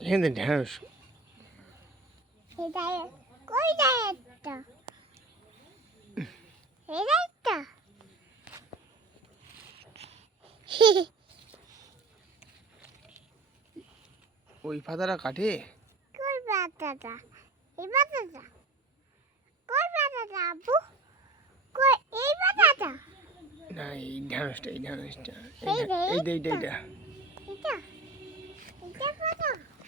এখানে ঢেঁড়স এটা কই যায় একটা এটা একটা ওই পাতাটা কাটে কই পাতাটা এই পাতাটা কই পাতাটা আবু কই এই পাতাটা না এই ঢেঁড়সটা এই ঢেঁড়সটা এই রে, এইটা এইটা এইটা এটা এটা পাতা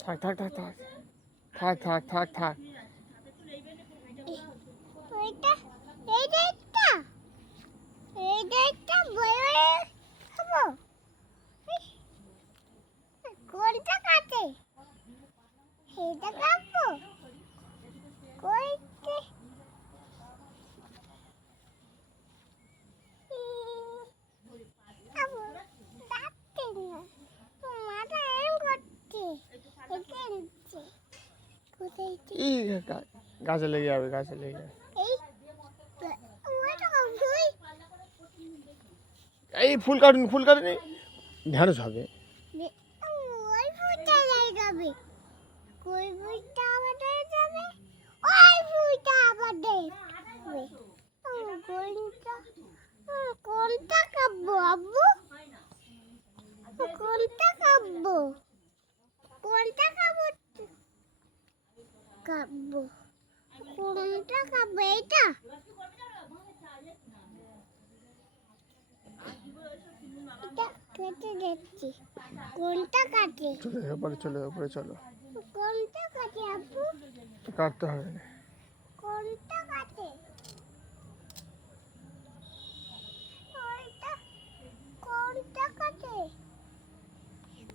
থাক থাক থাক থাক থাক থাক থাক থাক গাছে লেগে যাবে গাছে লেগে যাবে। এই ফুল কাটুন ফুল কাটুনি ঢেঁড়স হবে। কোনটা? কাব্বো আব্বু? কোনটা কাব্বো কোনটা কাব্বো খাব কোনটা খাব এটা এটা কেটে দিচ্ছি। কোনটা কাটে চলে উপরে চলো উপরে চলো। কোনটা কাটে আপু? কাটতে হবে কোনটা কাটে কোনটা কোনটা কাটে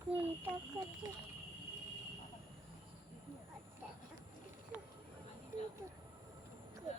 কোনটা কাটে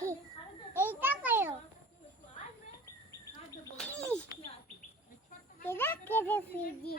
এইটা কয়ো এটা কেটে ফিরে